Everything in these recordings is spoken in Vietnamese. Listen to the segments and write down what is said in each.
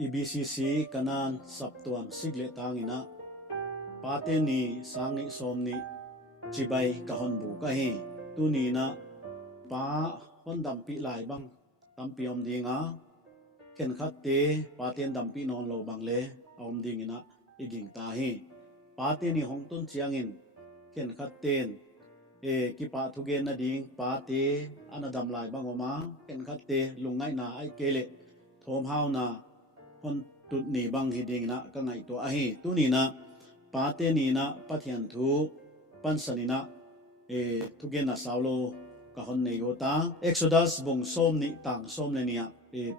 IBCC kanan saptuam sigle tangina pate ni sangni somni chibai kahon bu kahi tuni na pa hon dampi lai bang tampi om dinga ken khatte paten dampi non lo bang le om dingina iging tahi pate ni hongtun chiangin ken khatten kipa thugen na ding pate anadam lai bang oma ken khatte lungai na ai kele thom hau na hon tut ni bang hiding na ka ngai to ahi tu ni na pate ni na pathian thu pansanina thugen na saulo ka hon nei hota exodus bung som ni tang som le nia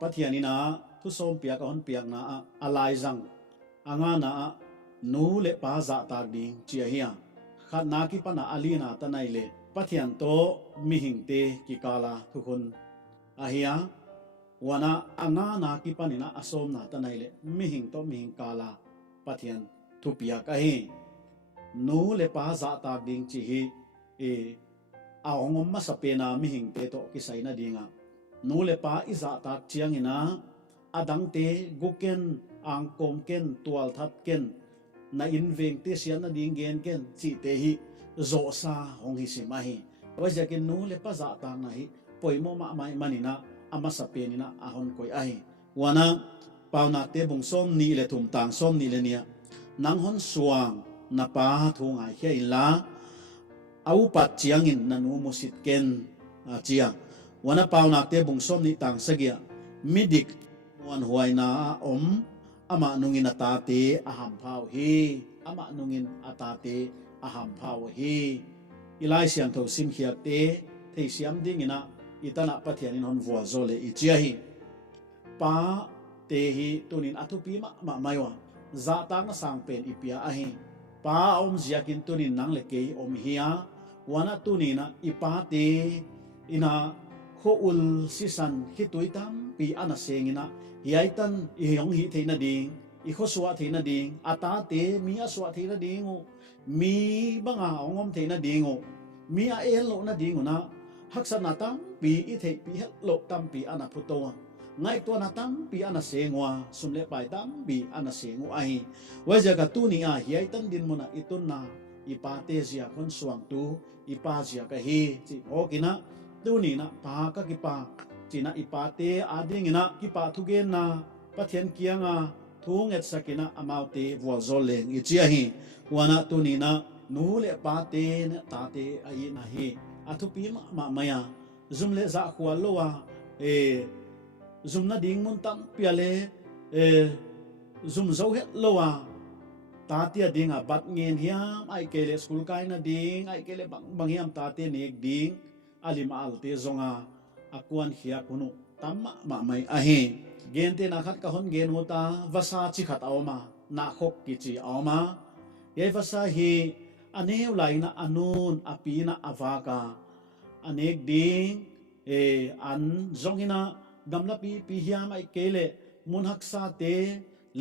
pathianina thu som pia ka hon piak na alai jang anga na nu le pa za tak ding chia hiya khat na ki pana alina tanai le pathian to mi hing te ki kala thu hun ahia wana anga na ki panina asom na tanai le mi hing to mi hing kala pathian thu pia ka hi nu le pa za tak ding chi hi aongom ma sapena mi hing te to ki saina dinga nu le pa iza tak chiang ina adang te guken angkom ken tual that ken na inveng te sian na ding gen ken chi te hi zo sa hong hi si mahi waja ken nu le pa za ta na hi poimo ma mai manina ama sapenina ahon koi ai wana pauna te bung som ni le thum tang som ni le nia nang hon suang na pa thunga he la au pat chiangin nanu musit ken chiang wana pauna te bung som ni tang sagia midik wan huaina om ama nungin atate aham phau hi ama nungin atate aham phau hi ilai siang tho sim khiak te thei siam ding ina itana pathianin hon vua zole i chia hi pa te hi tunin athupi ma maiwa za ta na sang pen ipia a hi pa om ziakin tunin nang le ke om hiya wana tunina ipa te ina kho ul sisan hituitam pi ana sengina yaitan ihong hi theina ding i kho suwa theina ding ata te mi a suwa theina ding mi banga ongom theina ding mi a elo na ding na haksana tam pi i the pi lo tam pi ana phuto ngai to na tam pi ana sengwa sumle pai tam pi ana sengu ai waja ka tu ni a yaitan din mona itun na ipa te zia kon suang tu ipa zia ka hi chi okina tu ni na pa ka ki pa china ipate ading ina kipa thugen na pathian kianga thunget sakina amaute volzoleng ichia hi wana tunina nu le pate na tate ai na hi athupi ma maya zumle za khwa lowa zumna ding mun tam piale zum zo het lowa tatia dinga bat ngen hiam ai kele school kai na ding ai kele bang hiam tate nek ding alim alte zonga akuan hiya kunu tamma ma mai ahi gente na khat ka hon gen hota vasa chi khat awma na khok ki chi awma ye vasa hi aneu laina anun apina avaka anek ding an zongina gamla pi hiam ai kele mun haksa te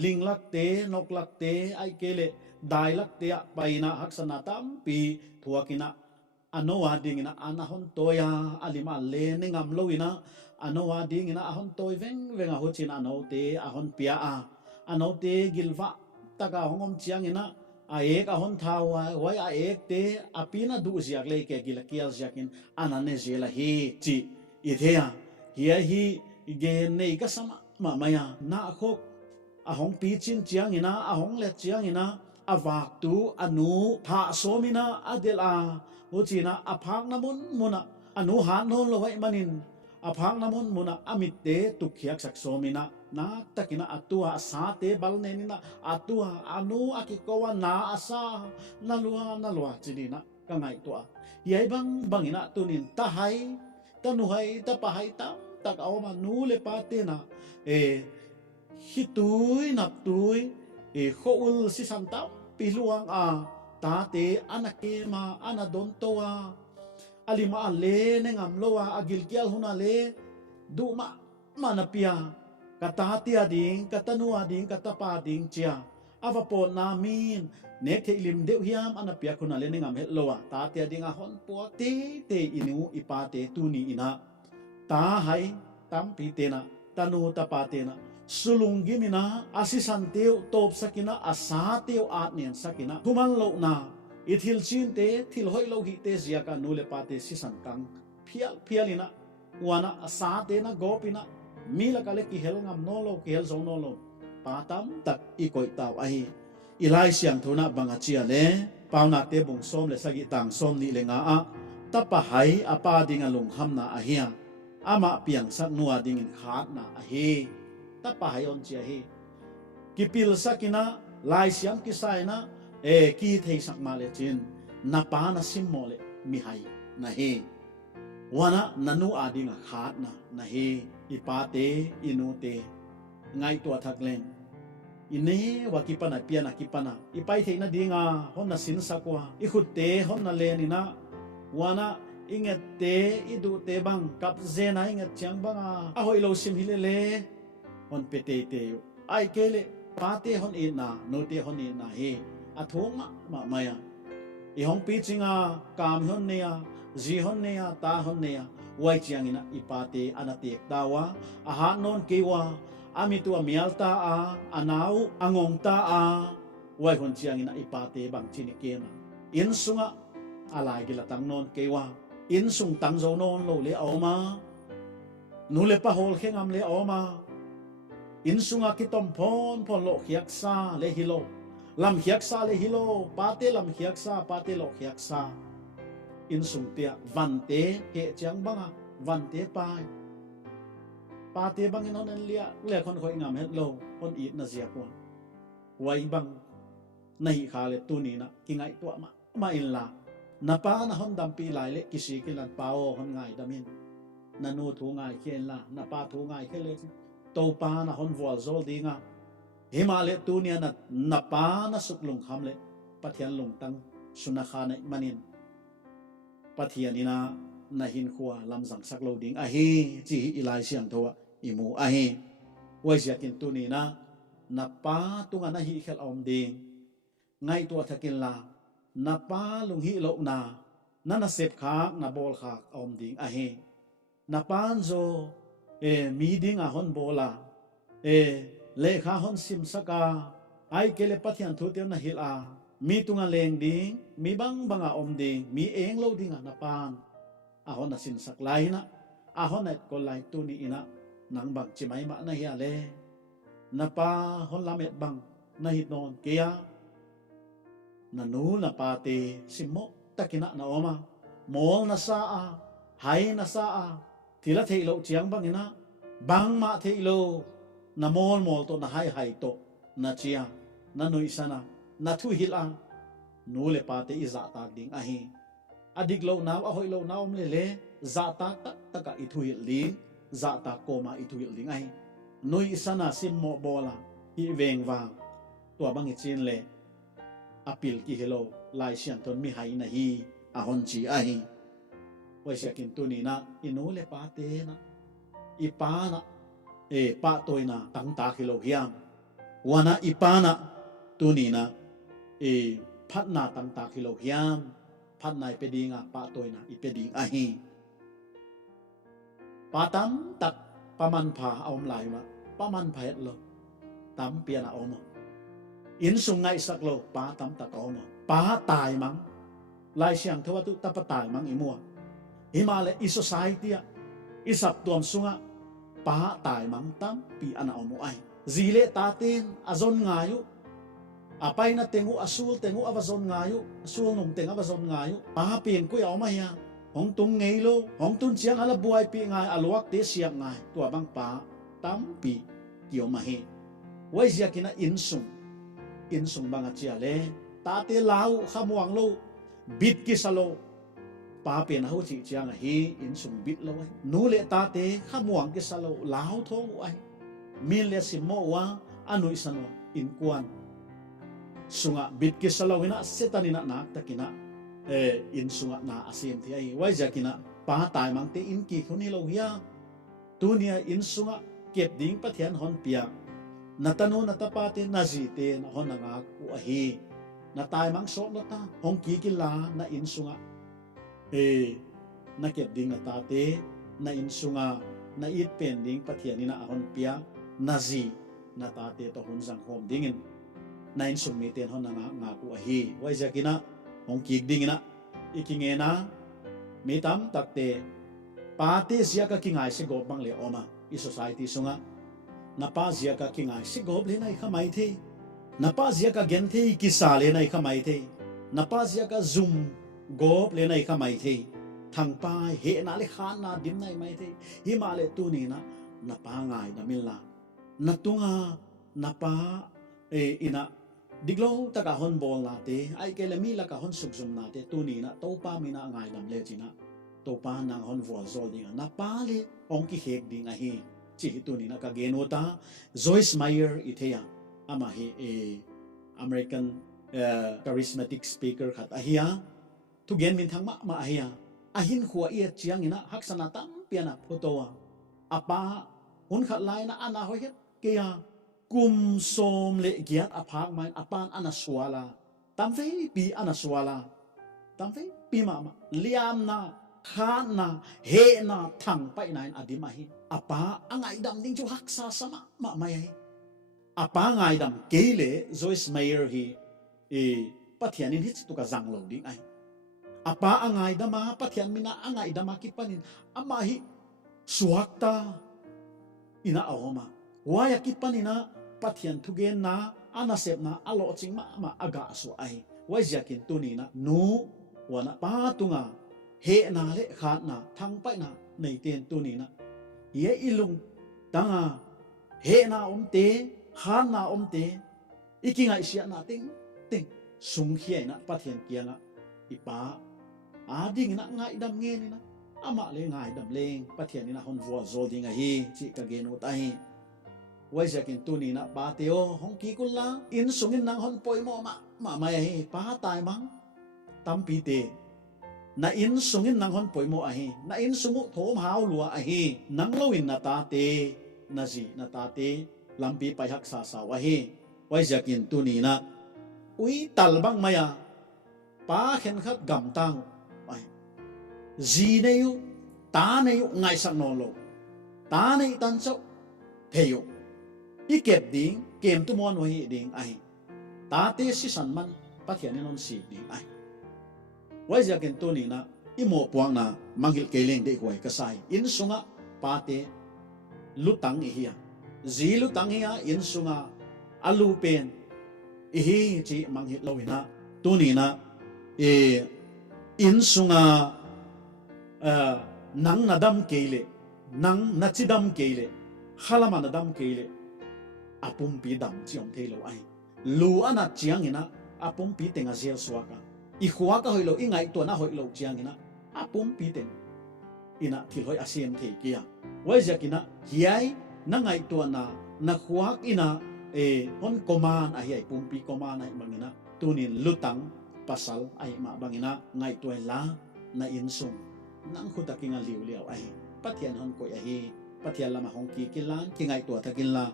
linglak te noklak te ai kele dailak te paina haksana tam pi thuakina anowa dingina anahon toya alima le ningam loina anowa dingina ahon toy venga hochin anote ahon pia anote gilwa taka hongom chiangina aek ahon thawa wai aek te apina du ziak le ke gilakial ziakin anane zela hi chi ithea hi gen nei ka sama ma maya na khok ahong pi chin chiangina ahong le chiangina awak tu anu tha somina adela uchina aphang namun muna anu han non lo wai manin aphang namun muna amitte tukhiak saksomina na takina atua sate balnenina atua anu akikowa na asa nalua chidina kangai to yai bangina tunin tahai tanuhai tapahai tam tak awma nule patena hitui naptui khoul si santam piluang tate anake ma anadontoa alima ale nengam loa agil kial hunale duma manapia katati ading katanua ding katapa ding chia avapo namin nek the lim deu hiam anapia hunale nengam het loa tate ading ahon po te inu ipate tuni ina ta hai tampi tena tanu tapatena sulunggi mina asisantiu top sakina asatiu atnian sakina kuman lo na ithil chin te thil hoi lo hi te zia ka nule pate sisankang phialina wana asate na gopina mila kale ki hel ngam no lo ki hel zo no lo patam tak ikoi taw ahi ilai siang thuna banga chia le pauna te bung som le sagi tang som ni le nga a tapa hai apa ding alung hamna ahia ama piang sak nuwa ding in khat na ahi tapa hai on chia hi kipil sakina lai siam kisai na ki thei sak ma le chin na pa na sim mo le mi hai na hi wana nanu ading khat na hi ipate inute ngai to thak leng ine wakipana piana kipana ipai theina dinga honna sin sakwa ikhute honna lenina wana inget te idu te bang kap zena inget chang banga ahoi lo sim hilele hon pete te ai kele pate hon ina no te hon ina he athoma ma maya i hong pi chinga kam hon neya ji hon neya ta hon neya wai chiang ina ipate anate dawa aha non kewa ami tu amial ta a anau angong ta a wai hon chiang ina ipate bang chini kema in sunga alai gila tang non kewa in sung tang zo non lo le oma nu le pa hol khengam le oma in sunga kitom phon lo khiak sa le hilo lam khiak sa le hilo pate lam khiak sa pate lo khiak sa in sung tia vante he chiang banga vante pai pate bang in on lia le khon khoi ngam het lo on it na zia kwa wai bang nahi khale tu ni na ki ngai to ma in la na pa na hon dam pi lai le kisi kilan pao hon ngai damin na nu thu ngai khen la na pa thu ngai khele to pa na hon vol zol dinga himale tu ni na pa na suklung kham le pathian lung tang suna khane manin pathian ina na hin khuwa lam jang sak lo ding a hi chi ilai siang thowa imu a hi wai sia kin tu ni na pa tunga na hi khel om ding ngai to thakin la na pa lung hi lo na sep khak na bol khak om ding a hi na pan zo mi ding a hon bola le kha hon sim saka ai kele pathian thu te na hil a mi tunga leng ding mi banga om ding mi eng lo ding na pan a hon na sin sak lai na a hon na ko lai tu ni ina nang bang chimai ma na hi ale na pa hon lamet bang na hit non kia na nu na pate simmo takina na oma mol na saa hai na saa tila theilo chiang bang ina bang ma theilo na mol to na hai to na chia na nui sana na thu hila nu le pate iza tak ding ahi adik lo naw a hoi lo naw om le za ta taka i thu hil ding za ta koma i thu hil ding ahi nui sana simmo bola hi veng wang to bang i chin le apil ki hello lai sian ton mi hai na hi a hon chi ahi wai sia kin tu ni na inu le pate na ipa na pa toy na tang ta kilo hiam wana ipana tu ni na phat na tang ta kilo hiam phat nai pe dinga pa toy na ipeding ahi patam tak paman pha om lai ma paman phet lo tam pia na om in sung ngai sak lo pa tam tak om pa tai mang lai siang thawa tu tapa tai mang imua himale i society isap tuam sunga pa tai mang tam pi ana omu ai zile tatin azon ngayu apai na tengu asul tengu avazon ngayu asul nong teng avazon ngayu pa pien ku yaw ma ya hong tung ngei lo hong tun chiang ala buai pi ngai aluak te siap ngai tua bang pa tam pi kiyo ma he wai zia kina insung banga chia le tate lau khamuang lo bit ki salo pa pen ho chi chiang hi insung bit lo ai nu le tate khamuang ki salo lau thong ai min le simo wa anui sano in kwan sunga bit ki salo hina setanina nak takina in sunga na asim thi ai wai jakina pa tai mang te in ki khuni lo hia tunia in sunga kep ding pathian hon pia natanu natapate nazite na hon nga ku ahi na tai mang so na ta hong ki ki la na in sunga na kep ding na tate na in sunga na it pen ding pathian ina hon pia nazi na tate to hun sang hom dingin nain sum mi ten hon nga ku a hi wai zakina hong kik dingina ikingena mitam takte pate zia ka kingai se go bang le oma i society sunga napa zia ka kingai se go le nai khamai the napa zia ka gen the ki sa le nai khamai the napa zia ka zoom go le nai khamai the thang pa he na le khan na dim nai mai the hi ma le tu ni na napa ngai na milla natunga napa ina diglo taka hon bol na te ai ke le mi la ka hon suk zum na te tu ni na to pa mi na ngai dam le china to pa nang hon vol zol ding na pa le ong ki hek ding a hi chi tu ni na ka genota Joyce Meyer ithea ama hi American charismatic speaker khat ahia tu gen min thang ma ahia ahin khuwa ia chiang ina haksana tam piana photowa apa hun khat lai na ana ho het kia kum som le giat aphak mai apan ana swala tam fe pi ana swala tam fe pi ma liam na kha na he na thang pai nain adima hi apa angai dam ding chu haksa sama ma mai hi apa ngai dam kele Joyce Meyer hi pathianin hit tu ka jang lo ding ai apa angai dama pathian mina angai dama kipanin ama hi suakta ina awoma waya kipanina pathian thugen na anasep na alo chingma ma aga so ai waijakin tunina nu wana pa tunga he na le khat na thang pai na nei ten tunina ye ilung tanga he na omte khan na omte ikinga isia na ting ting sung hiai na pathian kianga ipa ading na ngai dam nge ni na ama le ngai dam leng pathian ni na hon vo zol dinga hi chi ka genu tai waijakin tunina pateo hongki kulla in sungin nang hon poimo ma mai hi pa tai mang tampi te na in sungin nang hon poimo a hi na in sungu thom hau lua a hi nang loin na ta te na ji na ta te lampi pai hak sa sa wa hi waijakin tunina ui tal bang maya pa khen khat gam tang ai ji nei ta nei ngai sak no lo ta nei tan chau theyo i kep ding kem tu mon hi ding ai ta te si san man pathian non si ding ai wai ja ken to ni na i mo puang na manghil keleng de kwai ka sai in sunga pa te lutang hi ya zi lutang hi ya in sunga alu pen i hi chi manghil lowina tu ni na in sunga nang nadam kele nang nachidam kele khalama nadam kele apum pi dam chiom thelo ai lu ana chiang ina apum pi tenga zel suaka i khuwa ka hoilo i ngai to na hoilo chiang ina apum pi ten ina thil hoi asem the kia wai jakina hiai na ngai to na khuak ina hon koman a hiai pum pi koman ai mangina tunin lutang pasal ai ma bangina ngai to la na insung nang khuta kinga liu liao ai pathian hon ko ai pathian lama hong ki kilan ki ngai to thakin la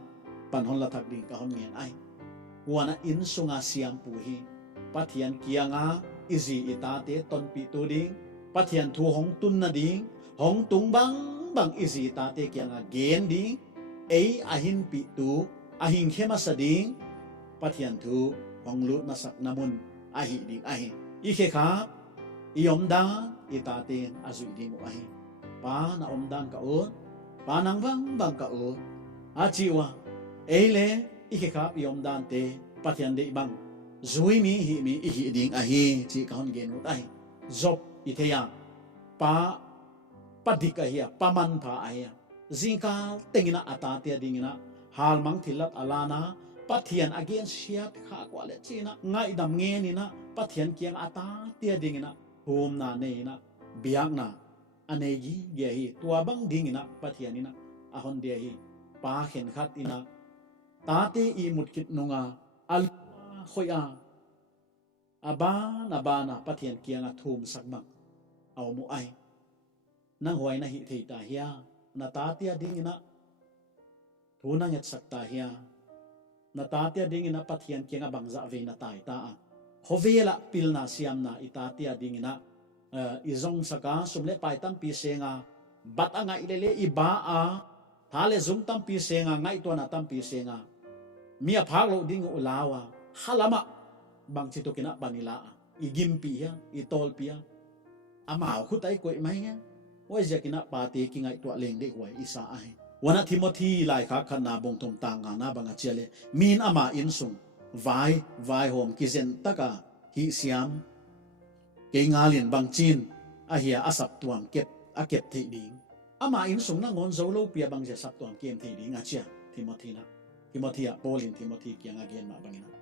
pan hon la thak ding ka hon ngen ai wana in sunga siam pu hi pathian kianga izi itate ton pi tu ding pathian thu hong tun na ding hong tung bang izi itate kianga gen ding ei ahin pi tu ahin khema sa ding pathian thu hong lu na sak namun ahi ding ahi i khe kha iom da itate azui ding ahi pa na om dan ka o pa nang bang ka o achiwa eile ike kap yom dan te pathian de bang zui mi hi ding a hi chi ka hon gen utai job ithea pa padika hiya paman pha aya zingka tengina ata te dingina hal mang thilat alana pathian again siat kha kwale china ngai dam nge ni na pathian kiang ata te dingina hom na nei na biak na anegi ge hi tua bang dingina pathian ina ahon de hi pa khen khat ina tate i mutkit nunga al khoya abana pathian kianga thum sakma aw mu ai nang hoi na hi thei ta hia na tate ding ina thuna nget sakta hia na tate ding ina pathian kianga bangza ve na tai ta hovela pilna siam na itate ding ina izong saka sumle paitam pi senga bat anga ilele iba a thale zum tam pi senga ngai to na tam pi senga mia phak lo ding ulawa halama bang chito kina panila igimpi ya itol pia ama khutai koi mai ya wai ja kina pati kingai to leng de wai isa ai wana Timothy lai kha khan na bong tom tanga na banga chele min ama in sung vai hom kizen taka hi siam ke ngalin bang chin a hia asap tuam kep thei ding ama in sung na ngon zo lo pia bang ja sap tuam kem thei ding a chia Timothy a Paulin Timothy kyang again ma bangina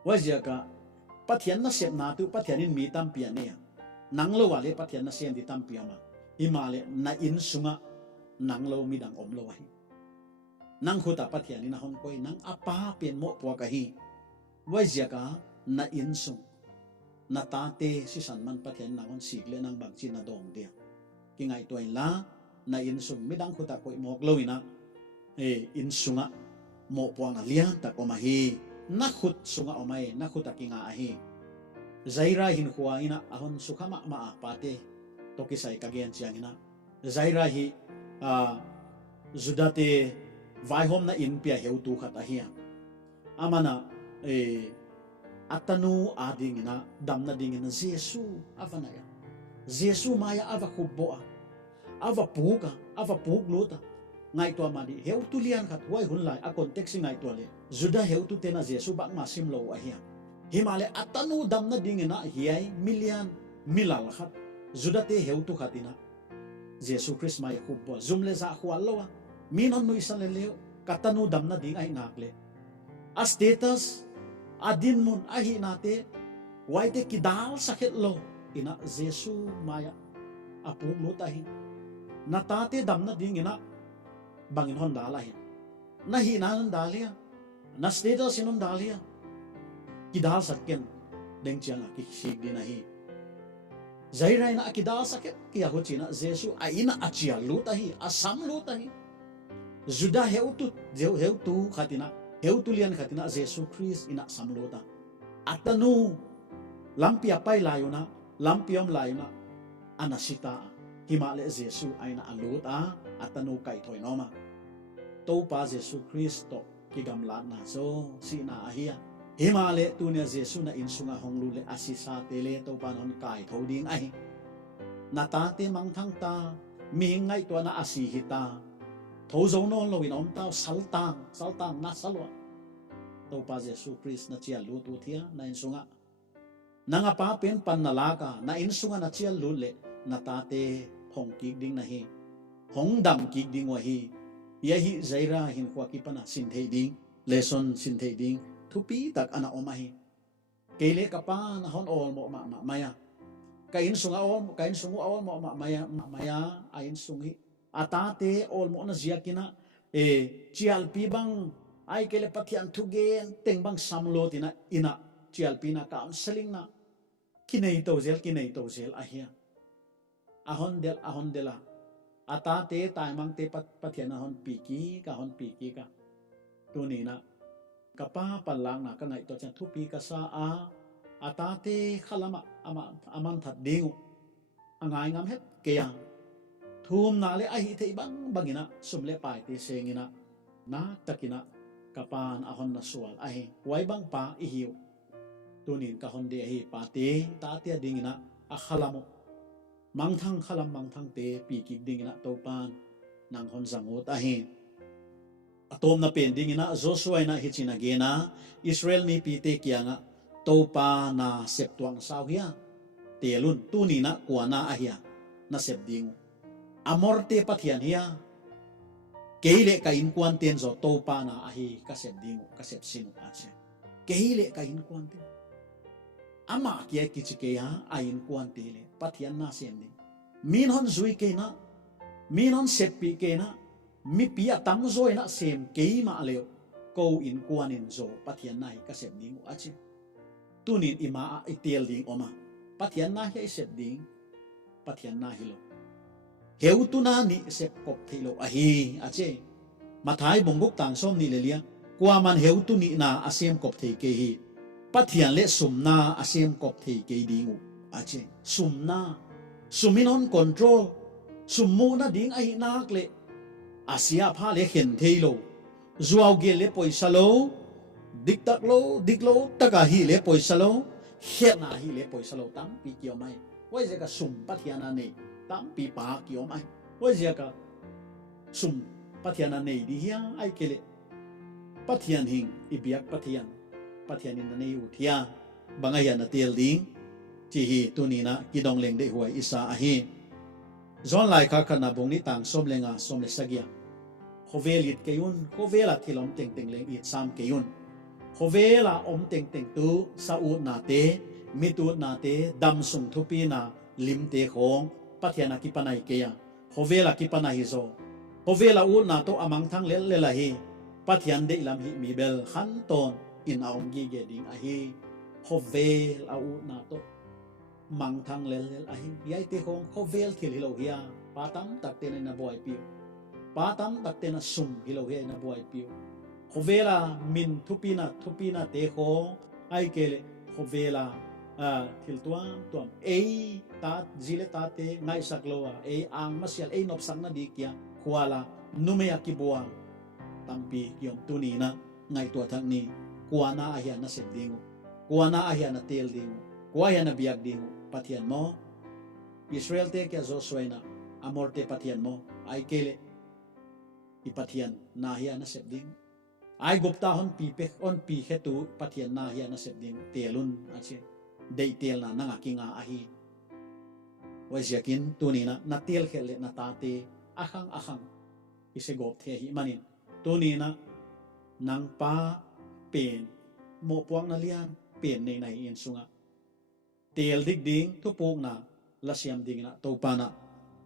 wajia ka pathian na sep na tu pathian in mi tam pia ne nang lo wale pathian na sem di tam pia ma himale na in sunga nang lo mi dang om lo hi nang khuta pathian in hon koi nang apa pen mo po ka hi wajia ka na in sung na ta te si san man pathian na hon sik le nang bang chin na dong dia ki ngai toin la na in sung mi dang khuta koi mok lo ina in sunga mo po na lian ta ko ma hi na khut sunga omai na khuta kinga ahi zaira hin khuwa ina ahon sukhama ma pate to kisai kagen chiang ina zaira hi zudate vai hom na in pia heu tu khat ahia amana atanu ading ina damna ding ina jesu avana ya jesu maya ava khubbo ava puka ava puk luta ngai to ma di heu tu lian khat wai hun lai a context ngai to le juda heu tu tena jesu bak ma sim lo ahia himale atanu damna ding ina hiai million milal khat juda te heu tu khatina jesu christ mai khubbo zumle za khwal lo minon nu isan le katanu damna ding ai nakle a status adin mun ahi nate waite kidal sakhet lo ina jesu maya apu lo tahi natate damna ding ina bangin hon dala hi na hi nan dalia na status sinon dalia kidal sakhen deng chianga ki sik dina hi zaira ina kidal sakhet ki ho china jesu aina achia lu tahi asam lu tahi juda heu tu khatina heu tu lian khatina jesu christ ina samlota atanu lampia pai layuna lampiom layuna anasita himale jesu aina aluta atanu kai thoi noma to pa jesu christo ki gamla na so sina ahia himale tunia jesu na insunga honglu le asisa tele to panon kai thoding ai natate mangthang ta mi ngai to na asihita thozo non lo inom ta saltang na salwa to pa jesu christ na chia lu tu thia na insunga nanga pa pen pan na laka na insunga na chia lu le natate hong ki ding na hi hong dam ki ding wa hi ya hi zaira hin kwa ki pana sin thei ding lesson sin thei ding thupi tak ana omahi kele ka pa na hon ol mo ma maya kain sunga ol mo ma maya ain sungi atate ol mo na ziakina chial pi bang ai kele pathian thugen teng bang samlo tina ina chial pi na counseling na kinai to zel ahia ahon dela atate taimang te pathian hon piki ka tunina kapa palang na kangai to chan thupi ka sa atate khalama aman that dingu angai ngam het keya thum na le ahi thei bangina sumle pai te sengina na takina kapan ahon na sual ahi wai bang pa ihiu tunin ka hon de hi pa te ta te dingina akhalamo mangthang khalam mangthang te piki dingina topan nang hon zangot ahi atom na pending ina Joshua na hichina gena Israel mi pite kianga topa na septuang sawhia telun tunina kuana ahia na sepding amorte pathian hia keile ka in kwanten zo topa na ahi ka sepding ka sepsinu ache keile ka in kwanten ama kia kichikeya ain kwantele pathian na semding min hon zui kena min hon seppi kena mi pia tam zoi na sem keima leo ko in kwanin zo pathian na ka semding ache tunin ima itel ding oma pathian na hi sepding pathian na hilo heu tu na ni sep kop thilo ahi ache mathai bongguk tang som ni lelia kwaman heu tu ni na asem kop thei ke hi pathian le sumna asem kop thei ke dingu ache sumna suminon control summu na ding ahi nak le asia pha le khen theilo zuaw ge le poisa lo dik lo taka hi le poisa lo he na hi le poisa lo tam pi kyo mai wai je ka sum pathiana nei tam pi pa kyo mai wai je ka sum pathiana nei di hiang ai kele pathian hing ibiak pathian in nei u thia bangaya na tel ding chi hi tunina kidong leng de huai isa a hi zon lai ka kana bong ni tang som lenga som le sagia khovelit kayun khovela thilom teng teng leng it sam kayun khovela om teng teng tu sa u na te mitu na te dam sung thupi na lim te khong pathiana ki panai ke ya khovela ki panai zo khovela u na to amang thang le le la hi pathian de lam hi mi bel khan ton in aom gi ge ding a hi khovel a u na to mang thang le le a hi yai te khong khovel thil hi lo hia patam tak te na boy pi patam tak te na sum hi lo hia na boy pi khovela min thupina te khong ai kele khovela thil tuam ei ta zile ta te ngai saklowa ei ang masial ei nop sang na di kya khwala numeya ki buang tampi yom tunina ngai tua thang ni kuana ahia na sep dingu kuana ahia na tel dingu kuaya na biak dingu pathian mo Israel te kya Joshua na amor te pathian mo ai kele ipathian na ahia na sep dingu ai gupta hon pi pe on pi hetu pathian na ahia na sep dingu telun ache dei tel na nanga kinga ahi wajiakin tunina na tel khele na tate akhang isegop the hi manin tunina nang pa pen mo puang na lian pen nei nai in sunga tel dik ding tu pok na la siam ding na to pa na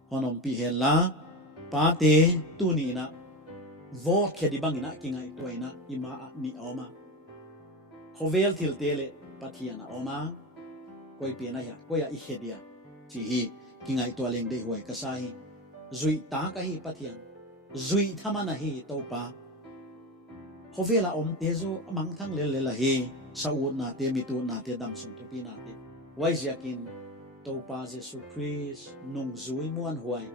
honom pi hela pa te tunina vo khedi bangina kingai toina ima ni oma khovel thil tele pathiana oma koi pe na ya koya i hedia chi hi kingai to leng de huai ka sai zui ta ka hi pathian zui thamana hi to pa khovela om tezo amang thang le la hi saud na te mitu na te dam sum to pi na te wai jakin to pa jesu christ nong zui muan huai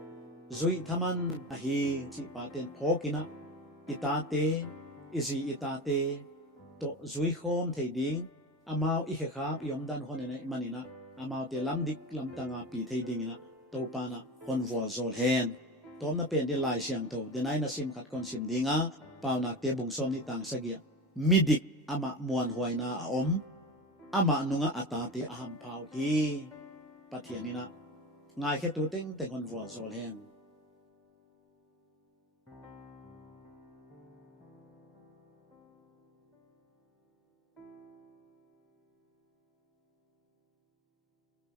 zui thaman a hi chi pa ten phokina itate izi itate to zui khom thei ding amau i khe khap yom dan hon ne manina amau te lamdik lamtanga pi thei ding na to pa na hon vol zol hen tom na pen de lai siang to de nai na sim khat kon sim dinga pau nak te bung som ni tang sagia midik ama muan huai na om ama nunga atate aham phau hi pathianina ngai khe tu teng hon vol zol hen